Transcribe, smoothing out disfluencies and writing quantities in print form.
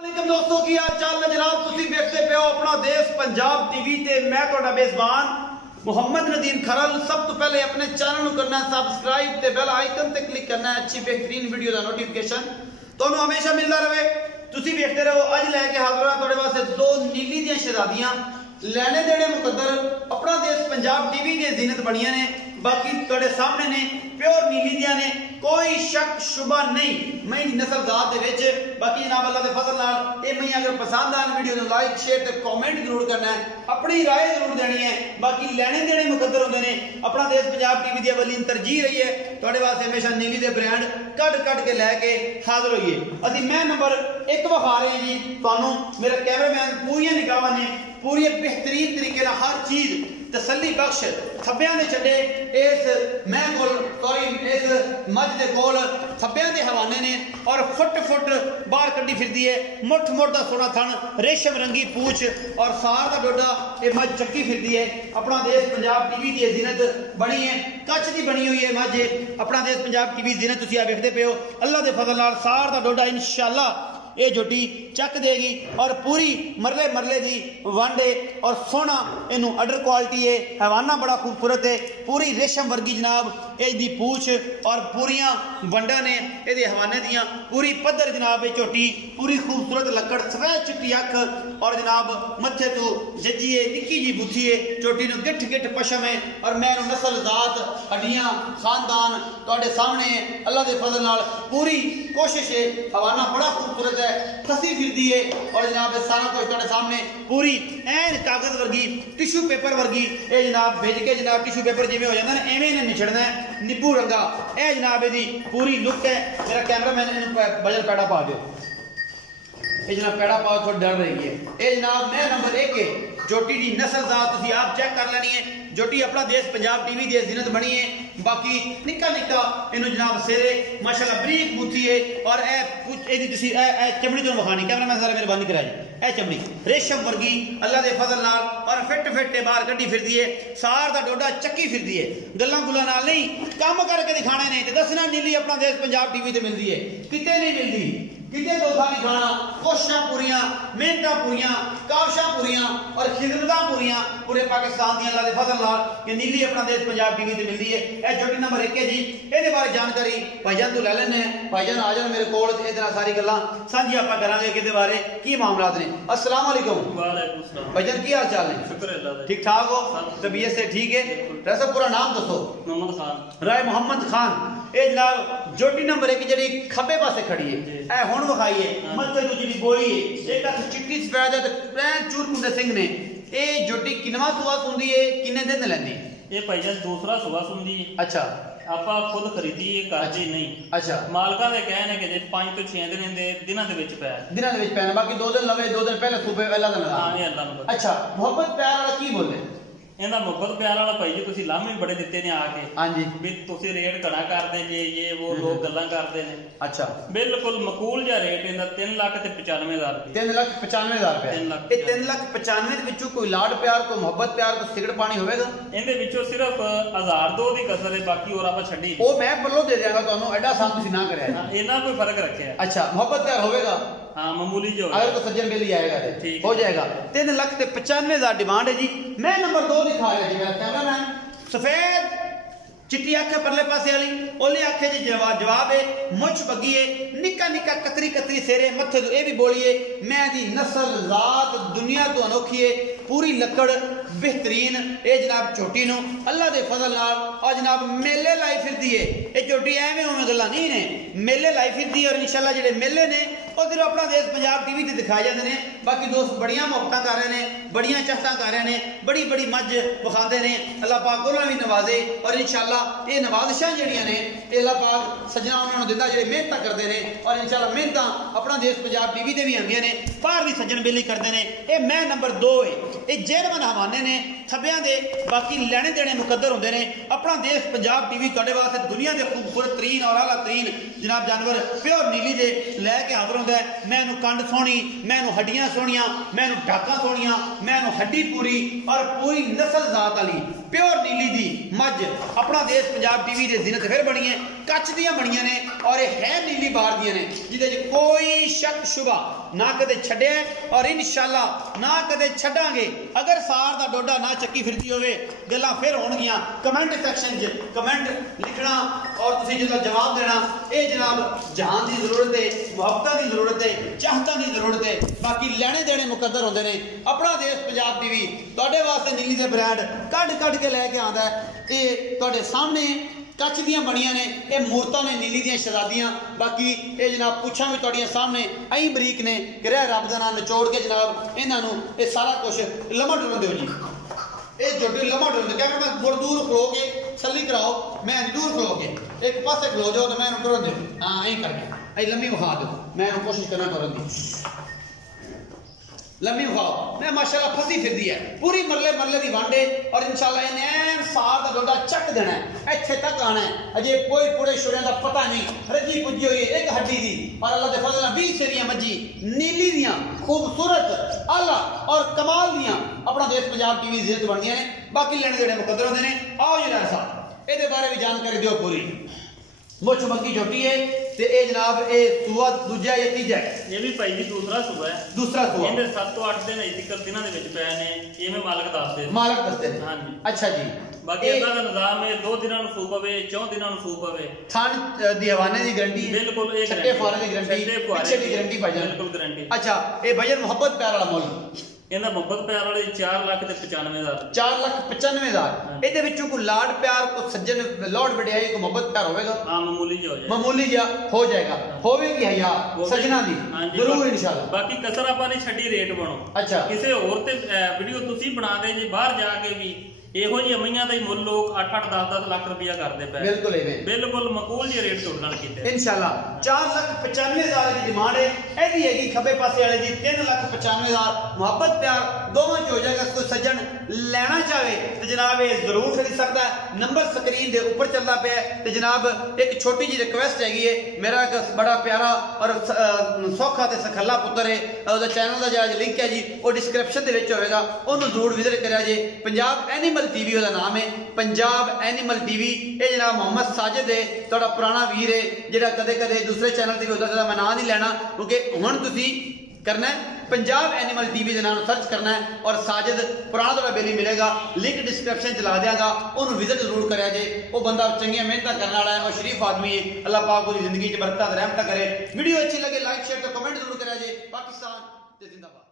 दोस्तों की हाल चाल है जनाब तुसी देखते पे हो अपना देश पंजाब टीवी ते मैं ਤੁਹਾਡਾ मेजबान मोहम्मद नदीम खरल। सब तो पहले अपने चैनल ਨੂੰ करना सब्सक्राइब ते बेल आइकन ते क्लिक करना है अच्छी बेहतरीन वीडियो का नोटिफिकेशन ਤੁਹਾਨੂੰ हमेशा मिलता रहे। तुसी देखते रहो। अज लैके हाजिर हां ਤੁਹਾਡੇ वास्ते दो नीली दी शहजादियां लेने देने मुकद्दर अपना देश पंजाब टीवी दी जीनत बनियां ने। बाकी ਤੁਹਾਡੇ सामने ने प्योर नीली दियां ने, कोई शक शुबा नहीं मई नस्ल जात दे विच। बाकी जनाब अल्लाह दे फजल नाल ए मई अगर पसंद आन वीडियो को लाइक शेयर ते कमेंट जरूर करना है, अपनी राय जरूर देनी है। बाकी लेने देने मुकद्दर होंदे ने। अपना देश पंजाब टीवी दी अवलीन तरजीह रही है ਤੁਹਾਡੇ वास्ते हमेशा नीली दे ब्रांड कट के लैके हाजिर होइए। असीं मैं नंबर 1 विखा रहे हैं जी तुहानू। मेरा कैमरामैन पूरी निगाहां ने पूरी बेहतरीन तरीके नाल हर चीज तसल्ली बख्श थब्बियां दे छड्डे इस मैं कोल सॉरी इस मझ दे कोल थब्बियां दे हवाने ने और फुट बाहर कड्डी फिरदी है। मुठ दा सोना थन, रेशम रंगी पूछ और सार दा डोडा ये मझ चक्की फिरदी है। अपना देश पंजाब टीवी दी जीनत बनी है, कच्छ दी बनी हुई है मझ। अपना देश पंजाब टीवी जीनत तुसीं आ वेखदे पे हो। अल्लाह दे फजल नाल सार दा डोडा इंशाअल्लाह ये झोटी चक देगी और पूरी मरले दी वंड है और सोना इनू अडर क्वालिटी है। हवाना बड़ा खूबसूरत है, पूरी रेशम वर्गी जनाब इसकी पूछ और पूरियां वंडा ने ये हवाने दियां पूरी पद्धर जनाब। ये झोटी पूरी खूबसूरत लकड़ सफेद चिट्टी अख और जनाब मथे तो जजी है, निक्की जी बुथी है। झोटी नू गिठ पशम है और मैं नस्ल जात हड्डियां खानदान तुहाडे सामने है। अल्लाह दे फजल नाल पूरी कोशिश है। हवाना बड़ा खूबसूरत है, फसी फिरदी है और जनाब सारा कुछ तुहाडे सामने पूरी ऐन कागज वर्गी टिश्यू पेपर वर्गी ये जनाब भेज के जनाब टिश्यू पेपर जिवें हो जांदा ना एवें इन्हें निछड़ना है नींबू रंगा। ए जनाब इहदी पूरी लुक है। मेरा कैमरामैन इन्हू बजल पैड़ा पा दो। ये जनाब पैड़ा पाओ थोड़ी डर रही है। ये जनाब मैं नंबर 1 है झोटी की नस्ल जात तुसीं आप चेक कर लेनी है। झोटी अपना देश पंजाब टीवी दी जीनत बनी है। बाकी निक्का इन्हू जनाब सेरे माशाल्लाह बरीक बूथी है और चमड़ी तो विखानी कैमरामैन सारा मेहरबानी करा जी। ए चमड़ी रेशम वर्गी अल्लाह दे फजल नाल और फिट बाहर कड्डी फिरदी है। सार दा डोडा चक्की फिरदी है। गल्लां गुल्लां नाल नहीं काम करके दिखाने ने ते दसना नीली अपना देश पंजाब टीवी ते मिलदी है, किते नहीं मिलदी। किते धोखा नहीं खाना। कोशिशां पूरियां, मेहनतां पूरियां, काविशां पूरियां और खिदमतां पूरियां पूरे पाकिस्तान दी अल्लाह दे फजल नाल कि नीली अपना देश पंजाब टीवी ते मिलदी है। ए झोटी नंबर 1 है जी। ਇਹਦੇ ਬਾਰੇ ਜਾਣਕਾਰੀ ਭਾਈजान ਤੋਂ ਲੈ ਲੈਣੇ ਆ। ਭਾਈजान ਆ ਜਾਣ ਮੇਰੇ ਕੋਲ ਤੇ ਇਹਦੇ ਨਾਲ ਸਾਰੀ ਗੱਲਾਂ ਸਾਂਝੀਆਂ ਆਪਾਂ ਕਰਾਂਗੇ ਕਿਹਦੇ ਬਾਰੇ ਕੀ ਮਾਮਲਾਤ ਨੇ। अस्सलाम वालेकुम। वालेकुम सलाम। भाईजान की हाल चाल है? शुक्र अल्लाह का। ठीक ठाक हो? तबीयत से ठीक है? वैसे पूरा नाम दसो। मोहम्मद खान। राय मोहम्मद खान। ये जनाब झोटी नंबर 1 जी खब्बे पासे खड़ी है। ए हुण विखाई है मथे तो जी बोली है एक अख चिट्टी सफेद है ते चूर कुंडे सिंह ने। ये झोटी किनवा सुआ सुंदी है, किन्ने दिन लैंदी? ये भाईजान दूसरा सुबह सुंदी है। अच्छा ਆਪਾਂ ਖੁਦ ਖਰੀਦੀ ਇਹ ਕਰਦੀ ਨਹੀਂ। ਅੱਛਾ ਮਾਲਕਾਂ ਦੇ ਕਹਿਣੇ ਕਿ ਜੇ 5 ਤੋਂ 6 ਦਿਨਾਂ ਦੇ ਵਿੱਚ ਪੈ ਬਾਕੀ 2 ਦਿਨ ਲਵੇ 2 ਦਿਨ ਪਹਿਲੇ ਸੂਬੇ ਪਹਿਲਾਂ ਦਾ ਹਾਂ ਇਹ ਅੱਲਾਹ ਨੂੰ। ਅੱਛਾ ਮੁਹੱਬਤ ਪਿਆਰ ਵਾਲਾ ਕੀ ਬੋਲੇ? ਇਹਦਾ ਮੁਹੱਬਤ ਪਿਆਰ ਵਾਲਾ ਭਾਈ ਜੀ ਤੁਸੀਂ ਲਾਮੇ ਬੜੇ ਦਿੱਤੇ ਨੇ ਆ ਕੇ। ਹਾਂਜੀ ਵੀ ਤੁਸੀਂ ਰੇਟ ਘਣਾ ਕਰਦੇ ਜੇ ਇਹ ਉਹ ਲੋਕ ਗੱਲਾਂ ਕਰਦੇ ਨੇ। ਅੱਛਾ ਬਿਲਕੁਲ ਮਕੂਲ ਜਿਹਾ ਰੇਟ ਇਹਦਾ 3,95,000 ਰੁਪਏ। 3,95,000 ਰੁਪਏ। ਇਹ 3,95,000 ਦੇ ਵਿੱਚੋਂ ਕੋਈ ਲਾਡ ਪਿਆਰ ਕੋਈ ਮੁਹੱਬਤ ਪਿਆਰ ਕੋਈ ਸਿਗਰਟ ਪਾਣੀ ਹੋਵੇਗਾ? ਇਹਦੇ ਵਿੱਚੋਂ ਸਿਰਫ 1,002 ਦੀ ਕਸਰ ਹੈ, ਬਾਕੀ ਹੋਰ ਆਪਾਂ ਛੱਡੀ। ਉਹ ਮੈਂ ਪੱਲੋਂ ਦੇ ਦਿਆਂਗਾ ਤੁਹਾਨੂੰ, ਐਡਾ ਸਾਨ ਤੁਸੀਂ ਨਾ ਕਰਿਆ। ਇਹਨਾਂ ਕੋਈ ਫਰਕ ਰੱਖਿਆ। अच्छा मुहब्बत प्यार होगा? हाँ मामूली जो अगर तो सज्जन बिल ही आएगा तो हो जाएगा। 3,95,000 डिमांड है जी। मैं नंबर 2 दिखा रहा जी मेरा कैमरामैन। सफेद चिट्टी अख परले पासे वाली ओले आखे जी जवाब है। मुछ बगी है, निक्का कतरी सेरे मथे तो ये भी बोली है। मैं दी नस्ल जात दुनिया तो अनोखी है, पूरी लकड़ बेहतरीन। ये जनाब झोटी नू अल्लाह दे फजल नाल और जनाब मेले लाई फिरदी है। ये झोटी एवें उवें गल्लां नहीं ने, मेले लाई फिरदी और इंशाल्लाह जेडे मेले ने उधर अपना देश पंजाब टीवी ते दिखाए जाते हैं। बाकी दोस्त बड़ियां मुहब्बतां कर रहे हैं, बड़ियां चाहतां कर रहे हैं, बड़ी मझ विखाते हैं। अल्लाह पाक उन्हां भी नवाजे और इंशाल्लाह ये नवाजिशां जिहड़ियां ने अल्लाह पाक सजना उन्हां नूं दिंदा जेडे मेहनतां करदे ने और इंशाल्लाह मेहनतां अपना देश पंजाब टीवी ते भी आंदियां ने, बाहर भी सज्जन बेली करदे ने। ये मैं नंबर 2 है। ये जेरमन हवाने ने थब्बियां दे, बाकी लेने देने मुकद्दर होंदे ने। अपना देश पंजाब टीवी तुहाडे वास्ते दुनिया के खूबसूरत तरीन और आला तरीन जनाब जानवर प्योर नीली दे लैके हाजिर होंदा है। मैनू कंड सोहनी, मैनू हड्डियां सोहनियां, मैनू ढाकां सोहनियां, मैनू हड्डी पूरी और पूरी नस्ल जात वाली प्योर नीली दी मझ अपना देश पंजाब टीवी दे जीनत फिर बनी है। ਕੱਚ ਦੀਆਂ ਬਣੀਆਂ ਨੇ ਔਰ ਇਹ ਹੈ ਨੀਲੀ ਬਾਰ ਦੀਆਂ ਨੇ ਜਿਹਦੇ 'ਚ ਕੋਈ ਸ਼ੱਕ ਸ਼ੁਬਾ ਨਾ ਕਦੇ ਛੱਡਿਆ ਔਰ ਇਨਸ਼ਾਅੱਲਾ ਨਾ ਕਦੇ ਛੱਡਾਂਗੇ। ਅਗਰ ਸਾਰ ਦਾ ਡੋਡਾ ਨਾ ਚੱਕੀ ਫਿਰਦੀ ਹੋਵੇ ਗੱਲਾਂ ਫਿਰ ਹੋਣਗੀਆਂ ਕਮੈਂਟ ਸੈਕਸ਼ਨ 'ਚ ਕਮੈਂਟ ਲਿਖਣਾ ਔਰ ਤੁਸੀਂ ਜਿਹਦਾ ਜਵਾਬ ਦੇਣਾ। ਇਹ ਜਨਾਬ ਜਹਾਨ ਦੀ ਜ਼ਰੂਰਤ ਹੈ, ਮੁਹੱਬਤਾਂ ਦੀ ਜ਼ਰੂਰਤ ਹੈ, ਚਾਹਤਾਂ ਦੀ ਜ਼ਰੂਰਤ ਹੈ। ਬਾਕੀ ਲੈਣੇ ਦੇਣੇ ਮੁਕੱਦਰ ਹੁੰਦੇ ਨੇ। ਆਪਣਾ ਦੇਸ਼ ਪੰਜਾਬ ਟੀਵੀ ਤੁਹਾਡੇ ਵਾਸਤੇ ਨੀਲੀ ਦੇ ਬ੍ਰਾਂਡ ਕੱਢ ਕੇ ਲੈ ਕੇ ਆਉਂਦਾ ਹੈ। ਇਹ ਤੁਹਾਡੇ ਸਾਹਮਣੇ ਕੱਚ ਦੀਆਂ ਬਣੀਆਂ ਨੇ, ਇਹ ਮੂਰਤਾਂ ਨੇ ਨੀਲੀ ਦੀਆਂ ਸ਼ਹਿਜ਼ਾਦੀਆਂ। ਬਾਕੀ ਇਹ ਜਨਾਬ ਪੁੱਛਾਂ ਵੀ ਤੁਹਾਡੀਆਂ ਸਾਹਮਣੇ ਐਂ ਬਰੀਕ ਨੇ ਕਿ ਰਹਿ ਰੱਬ ਦਾ ਨਾਮ ਨਿਚੋੜ ਕੇ ਜਨਾਬ ਇਹਨਾਂ ਨੂੰ ਇਹ ਸਾਰਾ ਕੁਝ ਲਮਾ ਡੁਲਣ ਦਿਓ ਜੀ। ਇਹ ਜੋਟੀ ਲਮਾ ਡੁਲਣ ਦਿਓ। ਕਹਿੰਦਾ ਮੈਂ ਬੜ ਦੂਰ ਖਲੋ ਕੇ ਤਸੱਲੀ ਕਰਾਓ, ਮੈਂ ਦੂਰ ਖਲੋ ਕੇ ਇੱਕ ਪਾਸੇ ਖਲੋ ਜਾਓ ਤੇ ਮੈਂ ਇਹਨੂੰ ਕਰਨ ਦਿਓ। ਹਾਂ ਐਂ ਕਰਕੇ ਐਂ ਲੰਮੀ ਵਿਖਾ ਦਿਓ, ਮੈਂ ਇਹਨੂੰ ਕੋਸ਼ਿਸ਼ ਕਰਨਾ ਕਰਨ ਦੀ लम्मी खाओ। मैं माशाल्लाह फसी फिरदी है पूरी मरले मरले की वांडे और इंशाल्लाह इन्हें साल का डोडा चक देना है। इत्थे तक आना है, अजे कोई पूरे शुरे का पता नहीं। रजी पुजी हुई एक हड्डी दी और अल्लाह के फजल 20 सेरियां मजी नीली दियां खूबसूरत आला और कमाल दियां अपना देश पंजाब टीवी जिद्द बनदियां ने। बाकी लेने देने मुकद्दर होंदे ने। आओ जी राय साहब ਇਹਦੇ ਬਾਰੇ भी जानकारी दियो पूरी। मुछ मक्की छोटी है ते ए जनाब ए सूआ दूजा या तीजा है? ये भी भाई जी दूसरा सूआ है। दूसरा सूआ ਇਹਦੇ 7 ਤੋਂ 8 ਦਿਨ ਇਤਿਕਰ ਦਿਨਾਂ ਦੇ ਵਿੱਚ ਪਏ ਨੇ। ਇਵੇਂ ਮਾਲਕ ਦੱਸਦੇ ਨੇ। ਮਾਲਕ ਦੱਸਦੇ ਨੇ। ਹਾਂਜੀ ਅੱਛਾ ਜੀ। ਬਾਕੀ ਇਹਦਾ ਨਿਜ਼ਾਮ ਹੈ 2 ਦਿਨਾਂ ਨੂੰ ਸੂ ਪਵੇ, 4 ਦਿਨਾਂ ਨੂੰ ਸੂ ਪਵੇ। ਥਣ ਦੀ ਹਵਾਨੇ ਦੀ ਗਰੰਟੀ ਬਿਲਕੁਲ ਇਹ ਛੱਟੇ ਫਾਰੇ ਦੀ ਗਰੰਟੀ, ਪਿੱਛੇ ਦੀ ਗਰੰਟੀ ਭਾਈ ਜਾਨ ਬਿਲਕੁਲ ਗਰੰਟੀ। ਅੱਛਾ ਇਹ ਭਜਨ ਮੁਹੱਬਤ ਪਿਆਰ ਵਾਲਾ ਮੁੱਲ ਇਹਦਾ ਮੁਹੱਬਤ ਪਿਆਰ ਵਾਲੇ 4,95,000 4,95,000। ਇਹਦੇ ਵਿੱਚੋਂ ਕੋਈ ਲਾਡ ਪਿਆਰ ਕੋਈ ਸੱਜਣ ਲੋੜ ਵਡਿਆਈ ਕੋਈ ਮੁਹੱਬਤ ਪਿਆਰ ਹੋਵੇਗਾ? ਹਾਂ ਮਾਮੂਲੀ ਜਿਹਾ ਹੋ ਜਾਏਗਾ। ਮਾਮੂਲੀ ਜਿਹਾ ਹੋ ਜਾਏਗਾ। ਹੋਵੇਗੀ ਹਯਾ ਸੱਜਣਾ ਦੀ ਜ਼ਰੂਰ ਇਨਸ਼ਾਅੱਲਾ। ਬਾਕੀ ਕਸਰ ਆਪਾਂ ਨੇ ਛੱਡੀ ਰੇਟ ਬਣੋ। ਅੱਛਾ ਕਿਸੇ ਹੋਰ ਤੇ ਵੀਡੀਓ ਤੁਸੀਂ ਬਣਾ ਦੇ ਜੇ ਬਾਹਰ ਜਾ ਕੇ ਵੀ ਇਹੋ ਜਿਹੀ ਅਮੀਆਂ ਦਾ ਹੀ ਮੁੱਲ ਲੋਕ 8-8 10-10 ਲੱਖ ਰੁਪਇਆ ਕਰਦੇ ਪਏ। ਬਿਲਕੁਲ ਇਵੇਂ ਬਿਲਕੁਲ ਮਕੂਲ ਜਿਹੇ ਰੇਟ ਤੁਹਾਡੇ ਨਾਲ ਕੀਤੇ ਇਨਸ਼ਾਅੱਲਾ। 4,95,000 ਦੀ ਡਿਮਾਂਡ ਹੈ। ਇਹਦੀ ਹੈਗੀ ਖੱਬੇ ਪਾਸੇ ਵਾਲੇ ਦੀ 3,95,000। ਮੁਹੱਬਤ ਪਿਆਰ ਦੋਵਾਂ ਚ ਹੋ ਜਾਏਗਾ। ਕੋਈ ਸੱਜਣ ਲੈਣਾ ਚਾਹੇ ਤੇ ਜਨਾਬ ਇਹ ਜ਼ਰੂਰ ਖਰੀਦ ਸਕਦਾ ਹੈ। ਨੰਬਰ ਸਕਰੀਨ ਦੇ ਉੱਪਰ ਚੱਲਦਾ ਪਿਆ ਤੇ ਜਨਾਬ ਇੱਕ ਛੋਟੀ ਜੀ ਰਿਕਵੈਸਟ ਹੈਗੀ ਹੈ। ਮੇਰਾ ਇੱਕ ਬੜਾ ਪਿਆਰਾ ਔਰ ਸੌਖਾ ਤੇ ਸਖੱਲਾ ਪੁੱਤਰ ਹੈ, ਉਹਦਾ ਚੈਨਲ ਦਾ ਜਿਹੜਾ ਲਿੰਕ ਹੈ ਜੀ ਉਹ ਡਿਸਕ੍ਰਿਪਸ਼ਨ ਦੇ ਵਿੱਚ ਹੋਵੇਗਾ, ਉਹਨੂੰ ਜ਼ਰੂਰ ਵਿਜ਼ਿਟ ਕਰਿਆ ਜੇ। ਪੰਜਾਬ ਐਨੀਮਲ टीवी ਉਹਦਾ ਨਾਮ ਹੈ, पंजाब एनिमल टीवी। ਇਹ ਜਨਾਬ ਮੁਹੰਮਦ ਸਾजिद है ਤੁਹਾਡਾ ਪੁਰਾਣਾ ਵੀਰ ਹੈ ਜਿਹੜਾ ਕਦੇ ਕਦੇ ਦੂਸਰੇ ਚੈਨਲ ਤੇ ਵੀ ਹੁੰਦਾ ਸੀ। ਮੈਂ ਨਾਂ ਨਹੀਂ ਲੈਣਾ ਕਿਉਂਕਿ ਹੁਣ ਤੁਸੀਂ करना है पंजाब एनिमल टीवी के नाम सर्च करना है और साजिद पुराना थोड़ा बेली मिलेगा। लिंक डिस्क्रिप्शन च ला देंगा, उन्होंने विजिट जरूर करें जे। वो बंदा चंगी मेहनत करने वाला है और शरीफ आदमी है। अल्लाह पाक उसकी जिंदगी च बरकत रहमत करे। वीडियो अच्छी लगे लाइक शेयर तो कमेंट जरूर करें जे। पाकिस्तान जिंदाबाद।